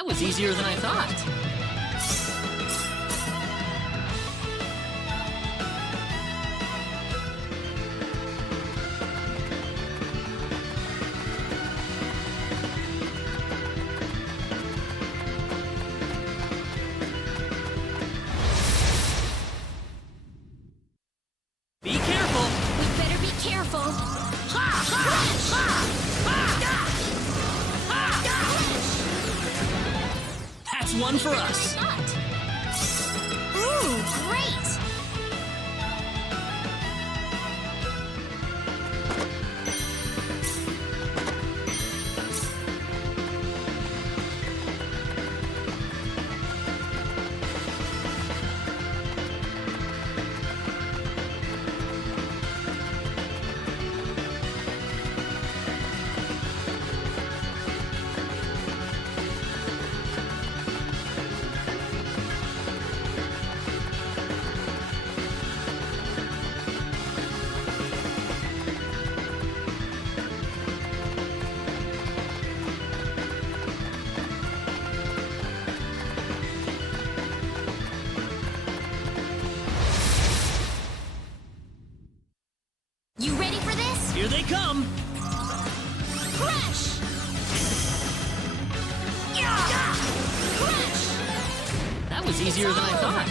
That was easier than I thought. Be careful! We better be careful. That's one for us. Not. Ooh, great! You ready for this? Here they come. Crash! Crash! That was easier than I thought.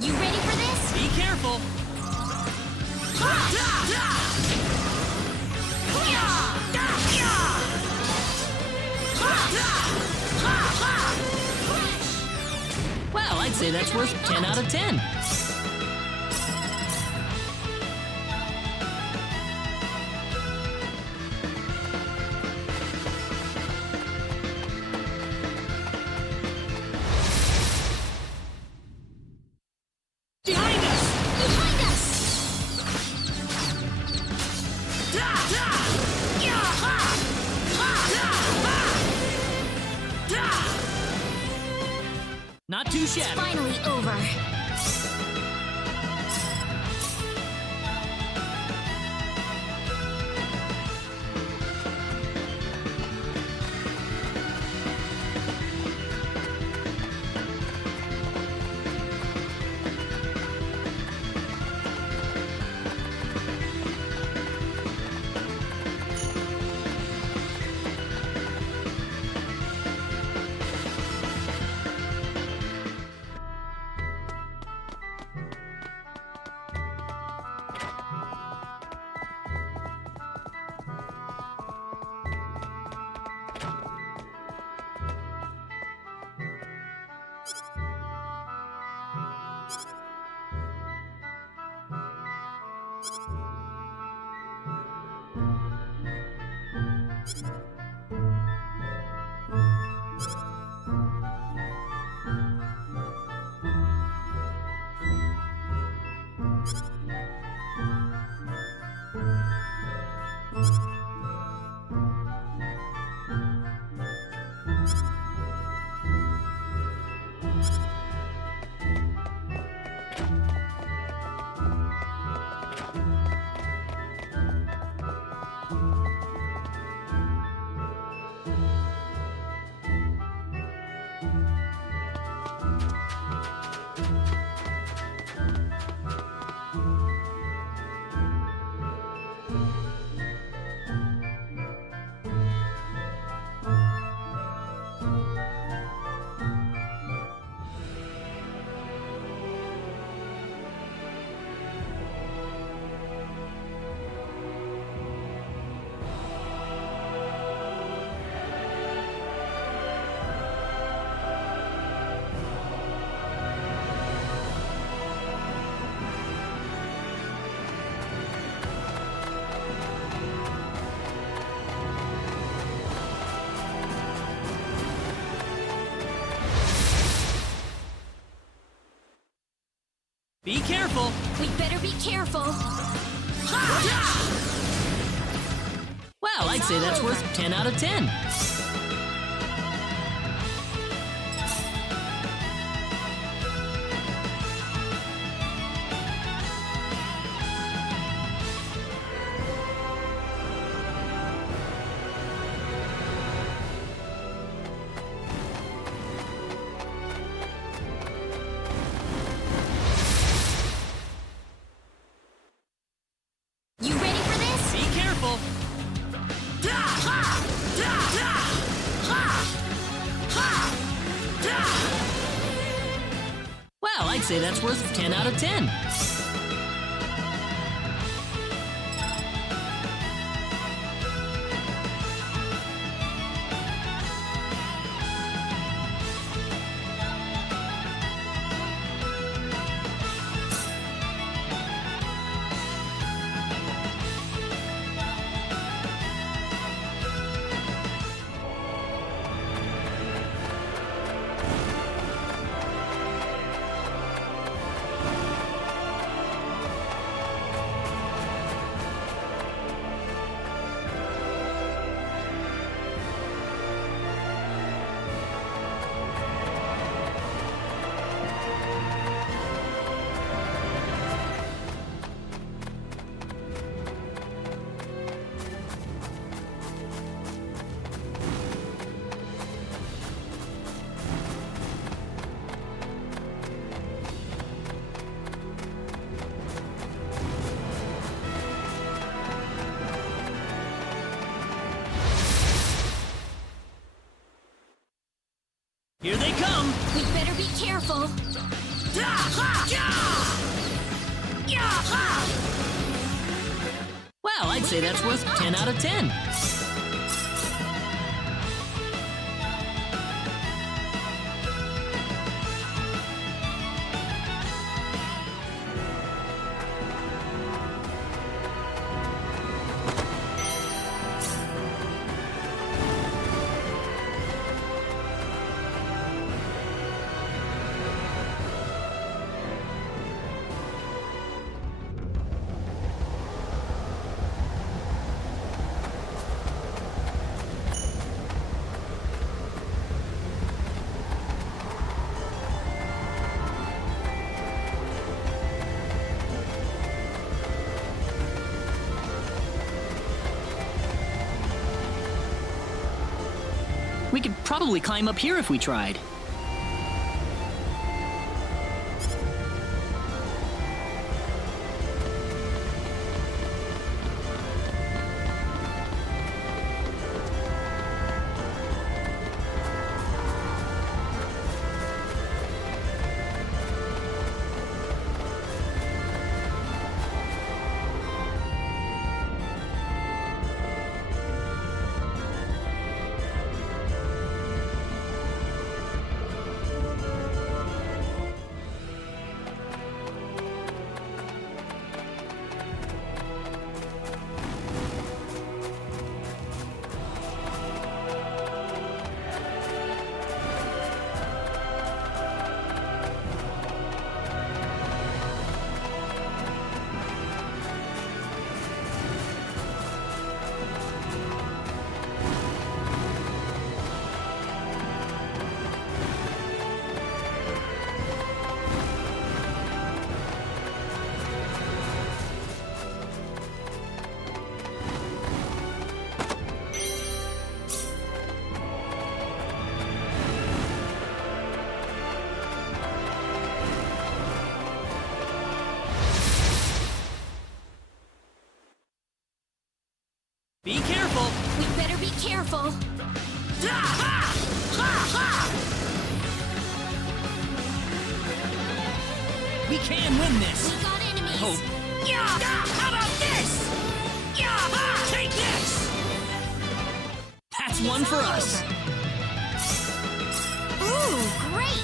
You ready for this? Be careful. Well, I'd say that's worth 10 out of 10. Behind us! Behind us! Not too shabby. Finally over. Be careful. We better be careful. Well, I'd say that's worth 10 out of 10. You ready for this? Be careful. Well, I'd say that's worth 10 out of 10. Here they come. We better be careful. Well, I'd say that's worth 10 out of 10. We could probably climb up here if we tried. Be careful. We better be careful. We can win this. We got enemies. Hope. How about this? Take this! That's one for us. Ooh, great!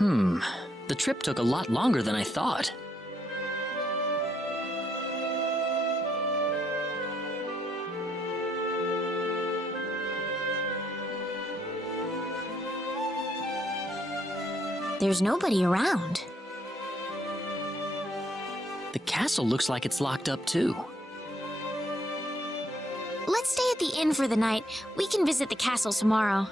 The trip took a lot longer than I thought. There's nobody around. The castle looks like it's locked up too. Let's stay at the inn for the night. We can visit the castle tomorrow.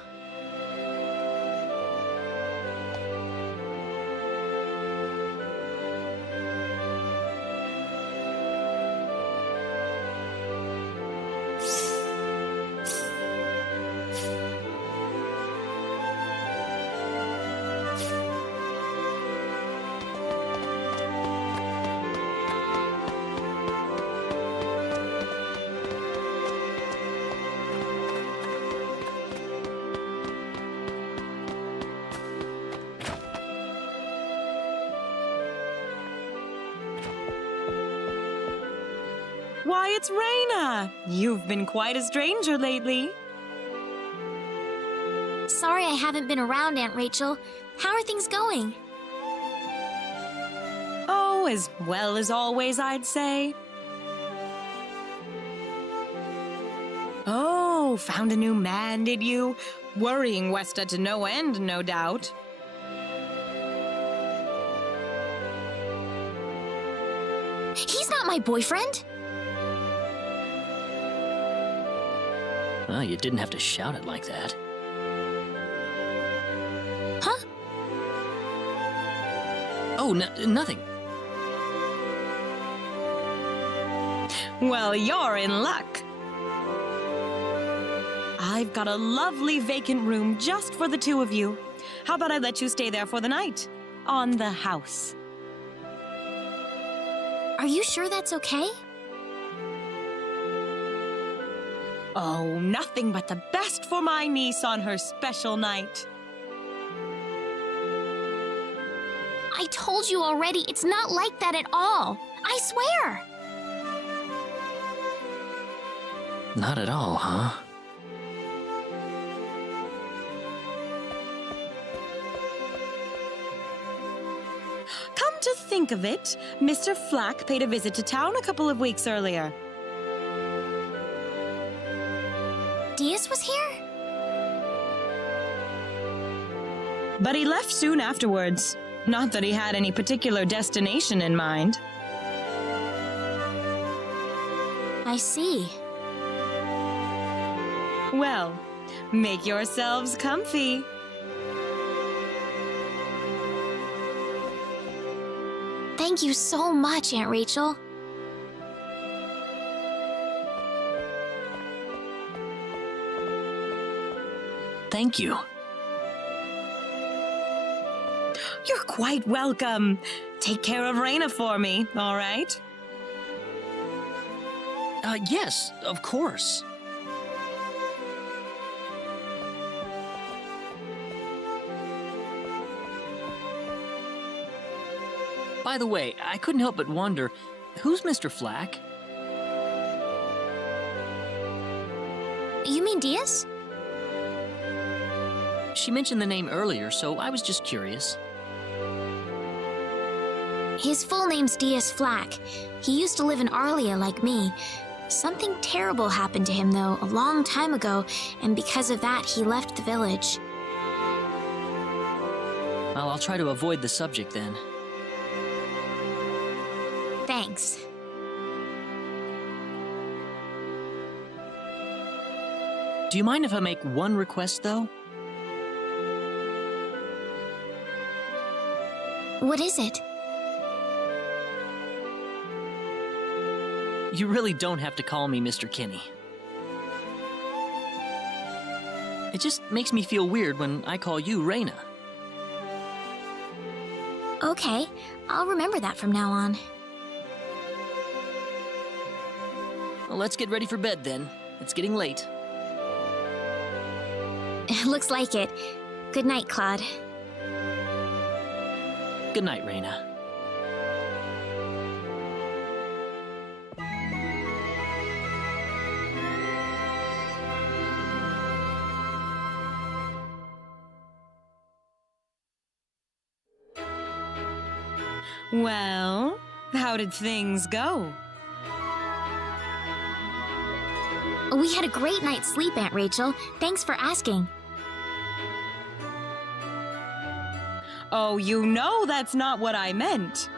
Why, it's Raina! You've been quite a stranger lately. Sorry I haven't been around, Aunt Rachel. How are things going? Oh, as well as always, I'd say. Oh, found a new man, did you? Worrying Westa to no end, no doubt. He's not my boyfriend. Well, you didn't have to shout it like that. Huh? Oh, nothing. Well, you're in luck. I've got a lovely vacant room just for the two of you. How about I let you stay there for the night? On the house. Are you sure that's okay? Oh, nothing but the best for my niece on her special night. I told you already, it's not like that at all. I swear. Not at all, huh? Come to think of it, Mr. Flack paid a visit to town a couple of weeks earlier. Diaz was here? But he left soon afterwards. Not that he had any particular destination in mind. I see. Well, make yourselves comfy. Thank you so much, Aunt Rachel. Thank you. You're quite welcome. Take care of Raina for me, all right? Yes, of course. By the way, I couldn't help but wonder, who's Mr. Flack? You mean Diaz? She mentioned the name earlier, so I was just curious. His full name's Diaz Flack. He used to live in Arlia like me. Something terrible happened to him, though, a long time ago, and because of that, he left the village. Well, I'll try to avoid the subject then. Thanks. Do you mind if I make one request, though? What is it? You really don't have to call me Mr. Kinney. It just makes me feel weird when I call you Raina. Okay, I'll remember that from now on. Well, let's get ready for bed then. It's getting late. Looks like it. Good night, Claude. Good night, Raina. Well, how did things go? We had a great night's sleep, Aunt Rachel. Thanks for asking. Oh, you know that's not what I meant.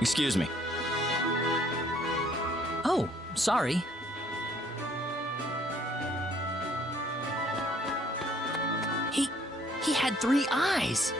Excuse me. Oh, sorry. He had 3 eyes.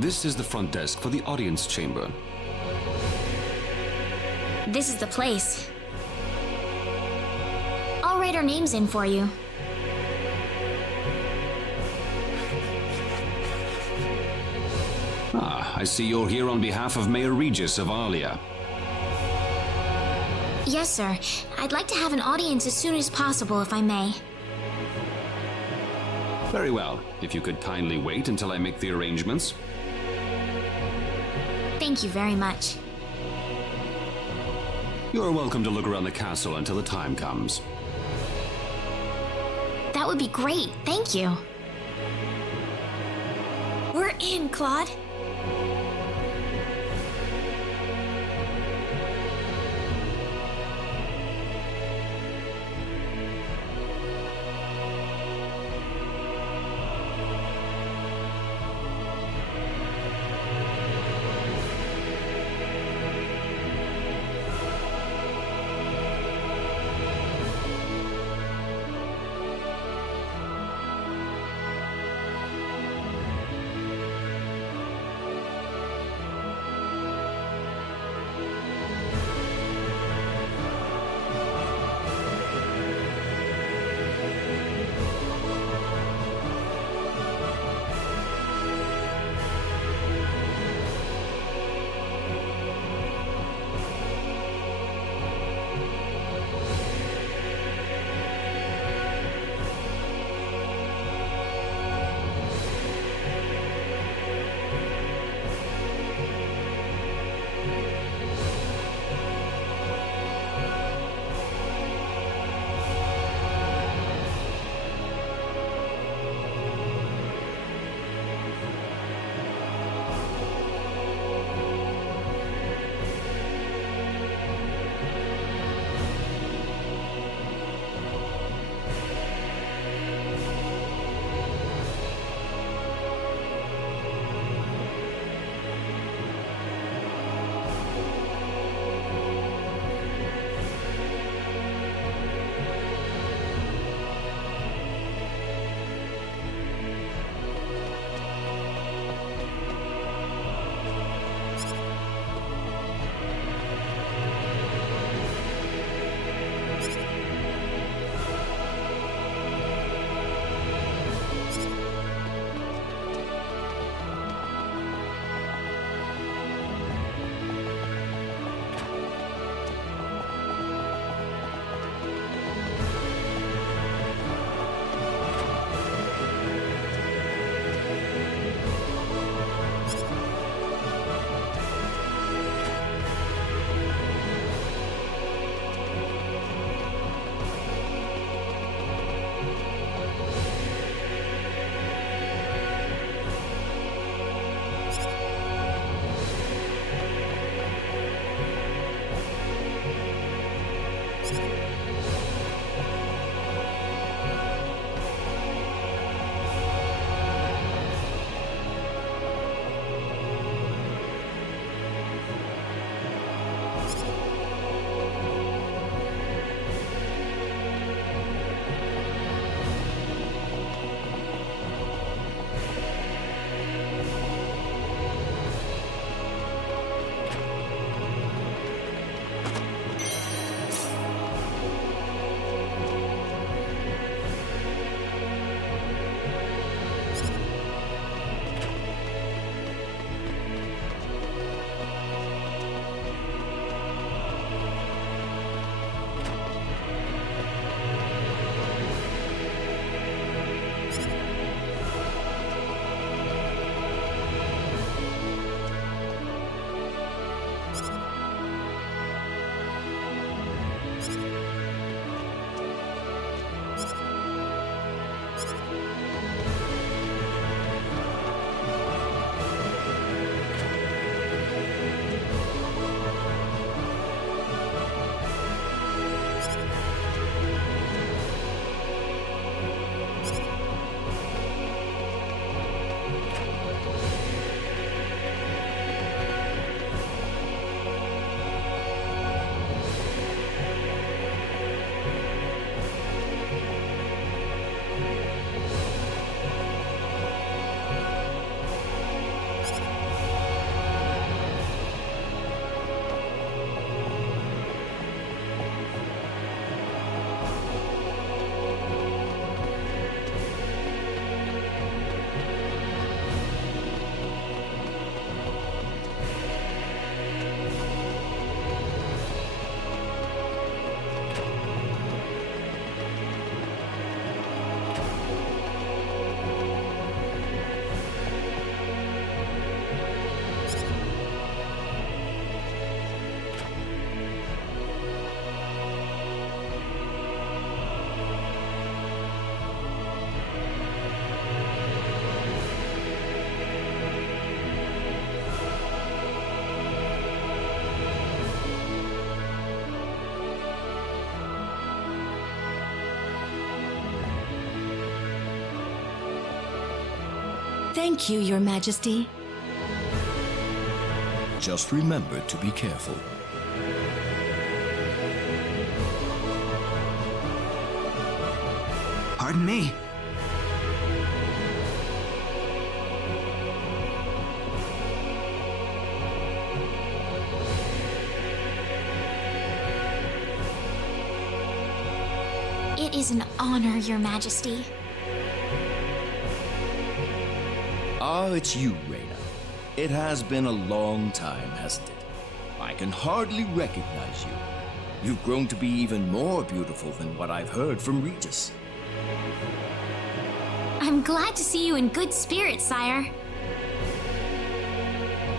This is the front desk for the audience chamber. This is the place. I'll write our names in for you. Ah, I see you're here on behalf of Mayor Regis of Arlia. Yes, sir. I'd like to have an audience as soon as possible, if I may. Very well. If you could kindly wait until I make the arrangements. Thank you very much. You're welcome to look around the castle until the time comes. That would be great. Thank you. We're in, Claude. Thank you, Your Majesty. Just remember to be careful. Pardon me. It is an honor, Your Majesty. Ah, it's you, Reyna. It has been a long time, hasn't it? I can hardly recognize you. You've grown to be even more beautiful than what I've heard from Regis. I'm glad to see you in good spirits, sire.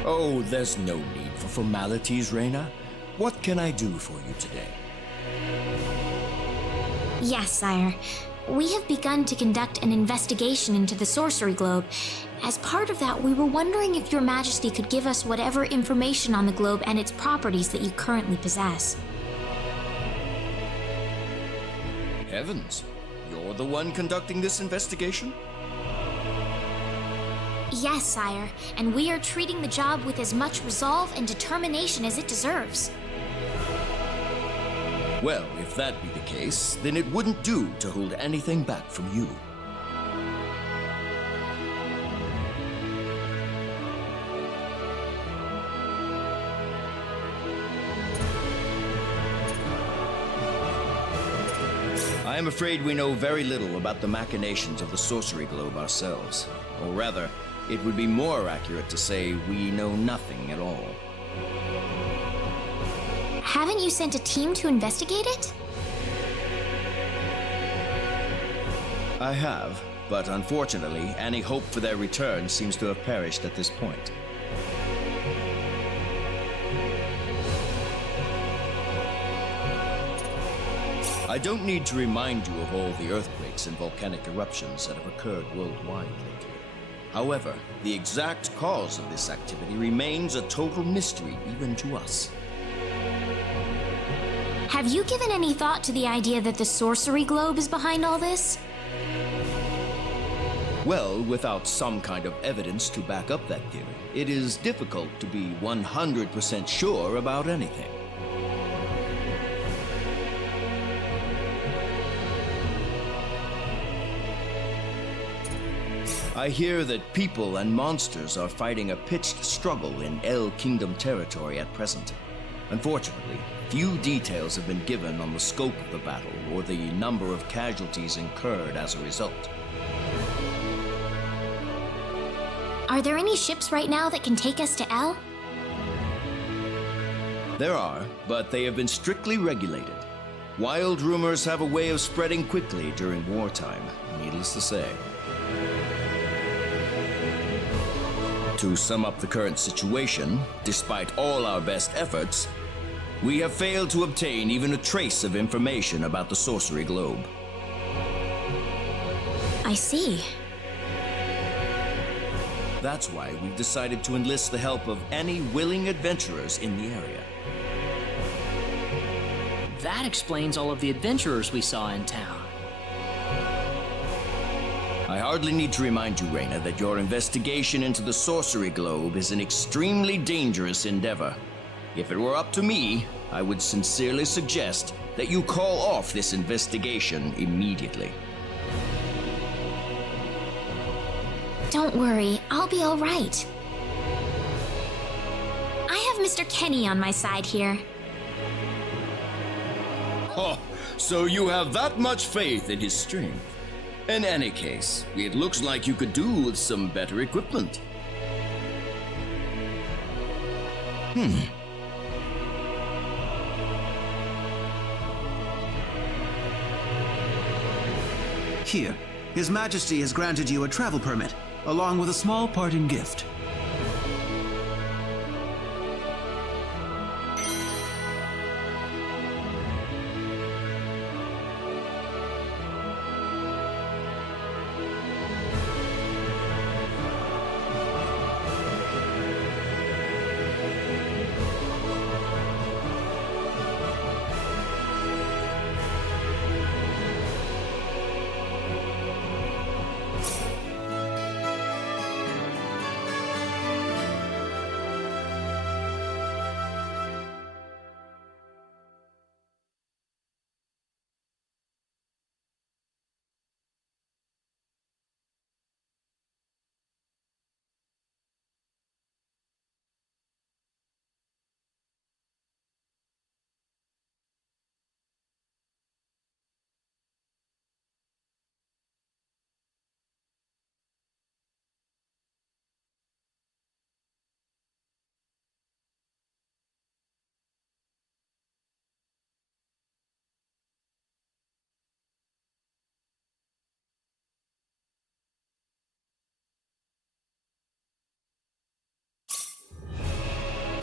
Oh, there's no need for formalities, Reyna. What can I do for you today? Yes, sire. We have begun to conduct an investigation into the Sorcery Globe. As part of that, we were wondering if Your Majesty could give us whatever information on the globe and its properties that you currently possess. Heavens, you're the one conducting this investigation? Yes, sire, and we are treating the job with as much resolve and determination as it deserves. Well, if that be the case, then it wouldn't do to hold anything back from you. I am afraid we know very little about the machinations of the Sorcery Globe ourselves. Or rather, it would be more accurate to say we know nothing at all. Haven't you sent a team to investigate it? I have, but unfortunately, any hope for their return seems to have perished at this point. I don't need to remind you of all the earthquakes and volcanic eruptions that have occurred worldwide lately. However, the exact cause of this activity remains a total mystery even to us. Have you given any thought to the idea that the Sorcery Globe is behind all this? Well, without some kind of evidence to back up that theory, it is difficult to be 100% sure about anything. I hear that people and monsters are fighting a pitched struggle in El Kingdom territory at present. Unfortunately, few details have been given on the scope of the battle or the number of casualties incurred as a result. Are there any ships right now that can take us to El? There are, but they have been strictly regulated. Wild rumors have a way of spreading quickly during wartime, needless to say. To sum up the current situation, despite all our best efforts, we have failed to obtain even a trace of information about the Sorcery Globe. I see. That's why we've decided to enlist the help of any willing adventurers in the area. That explains all of the adventurers we saw in town. I hardly need to remind you, Reyna, that your investigation into the Sorcery Globe is an extremely dangerous endeavor. If it were up to me, I would sincerely suggest that you call off this investigation immediately. Don't worry, I'll be all right. I have Mr. Kenny on my side here. Oh, so you have that much faith in his strength. In any case, it looks like you could do with some better equipment. Here, His Majesty has granted you a travel permit, along with a small parting gift.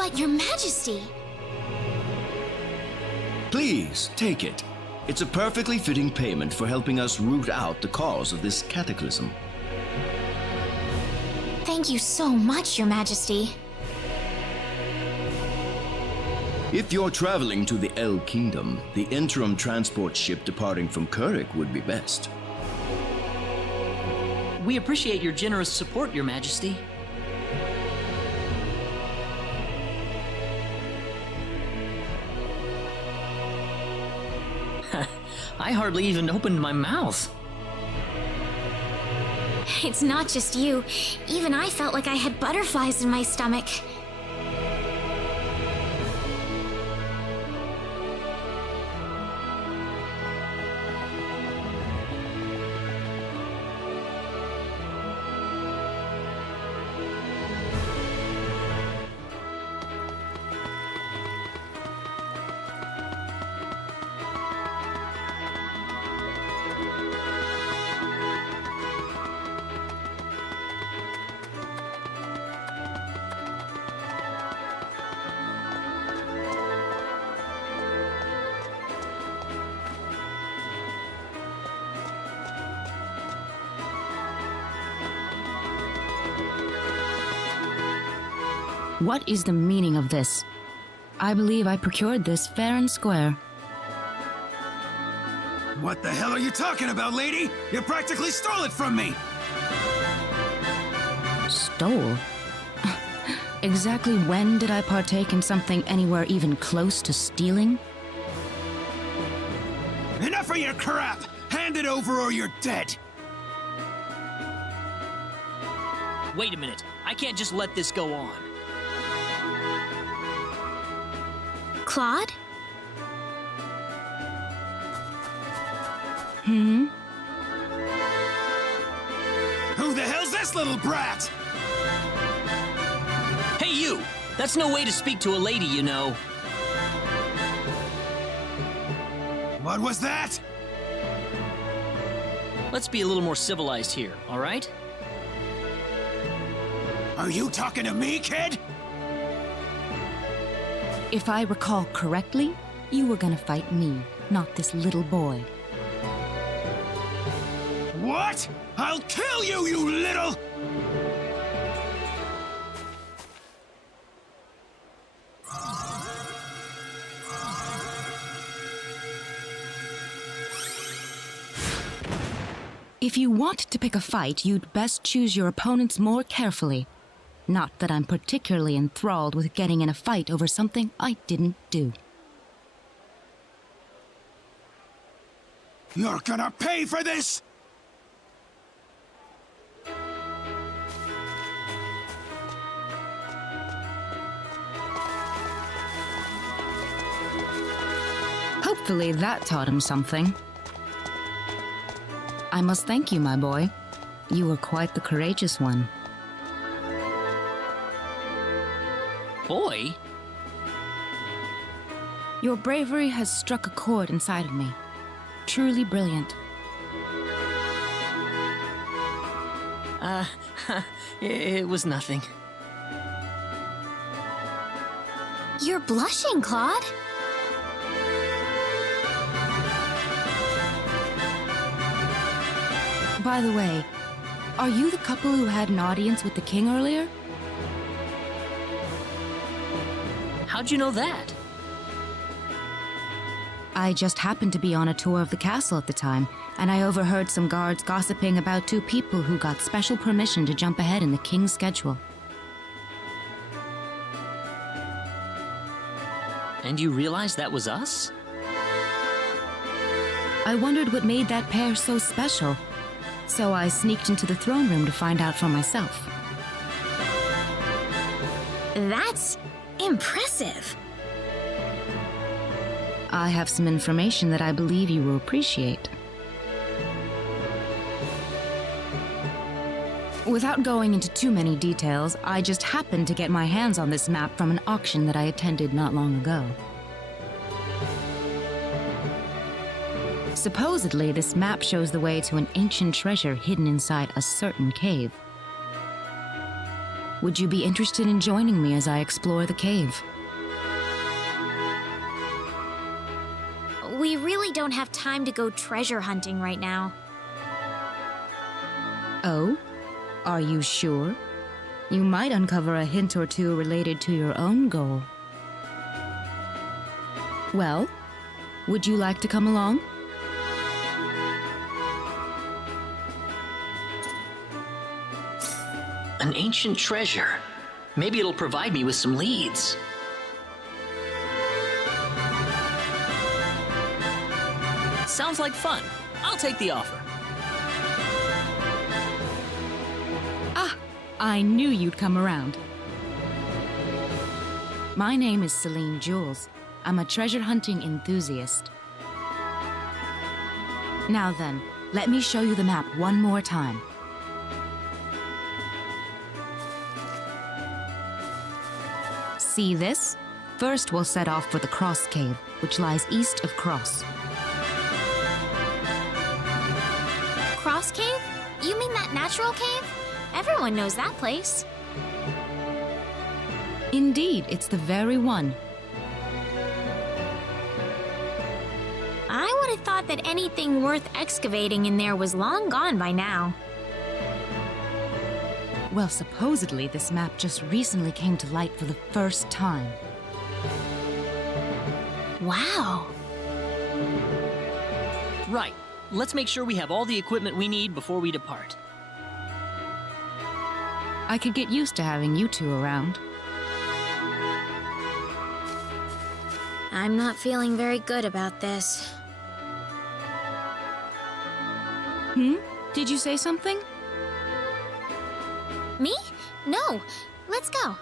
But, Your Majesty... Please, take it. It's a perfectly fitting payment for helping us root out the cause of this cataclysm. Thank you so much, Your Majesty. If you're traveling to the El Kingdom, the interim transport ship departing from Kurik would be best. We appreciate your generous support, Your Majesty. I hardly even opened my mouth. It's not just you. Even I felt like I had butterflies in my stomach. What is the meaning of this? I believe I procured this fair and square. What the hell are you talking about, lady? You practically stole it from me! Stole? Exactly when did I partake in something anywhere even close to stealing? Enough of your crap! Hand it over or you're dead! Wait a minute. I can't just let this go on. Claude? Hmm? Who the hell's this little brat? Hey, you! That's no way to speak to a lady, you know. What was that? Let's be a little more civilized here, all right? Are you talking to me, kid? If I recall correctly, you were gonna fight me, not this little boy. What? I'll kill you, you little... If you want to pick a fight, you'd best choose your opponents more carefully. Not that I'm particularly enthralled with getting in a fight over something I didn't do. You're gonna pay for this! Hopefully that taught him something. I must thank you, my boy. You were quite the courageous one. Boy? Your bravery has struck a chord inside of me. Truly brilliant. It was nothing. You're blushing, Claude. By the way, are you the couple who had an audience with the king earlier? How'd you know that? I just happened to be on a tour of the castle at the time, and I overheard some guards gossiping about two people who got special permission to jump ahead in the king's schedule. And you realized that was us? I wondered what made that pair so special, so I sneaked into the throne room to find out for myself. That's impressive. I have some information that I believe you will appreciate. Without going into too many details, I just happened to get my hands on this map from an auction that I attended not long ago. Supposedly, this map shows the way to an ancient treasure hidden inside a certain cave. Would you be interested in joining me as I explore the cave? We really don't have time to go treasure hunting right now. Oh? Are you sure? You might uncover a hint or two related to your own goal. Well, would you like to come along? An ancient treasure. Maybe it'll provide me with some leads. Sounds like fun. I'll take the offer. Ah, I knew you'd come around. My name is Celine Jules. I'm a treasure hunting enthusiast. Now then, let me show you the map one more time. See this? First, we'll set off for the Cross Cave, which lies east of Cross. Cross Cave? You mean that natural cave? Everyone knows that place. Indeed, it's the very one. I would have thought that anything worth excavating in there was long gone by now. Well, supposedly this map just recently came to light for the first time. Wow. Right. Let's make sure we have all the equipment we need before we depart. I could get used to having you two around. I'm not feeling very good about this. Did you say something? Me? No. Let's go.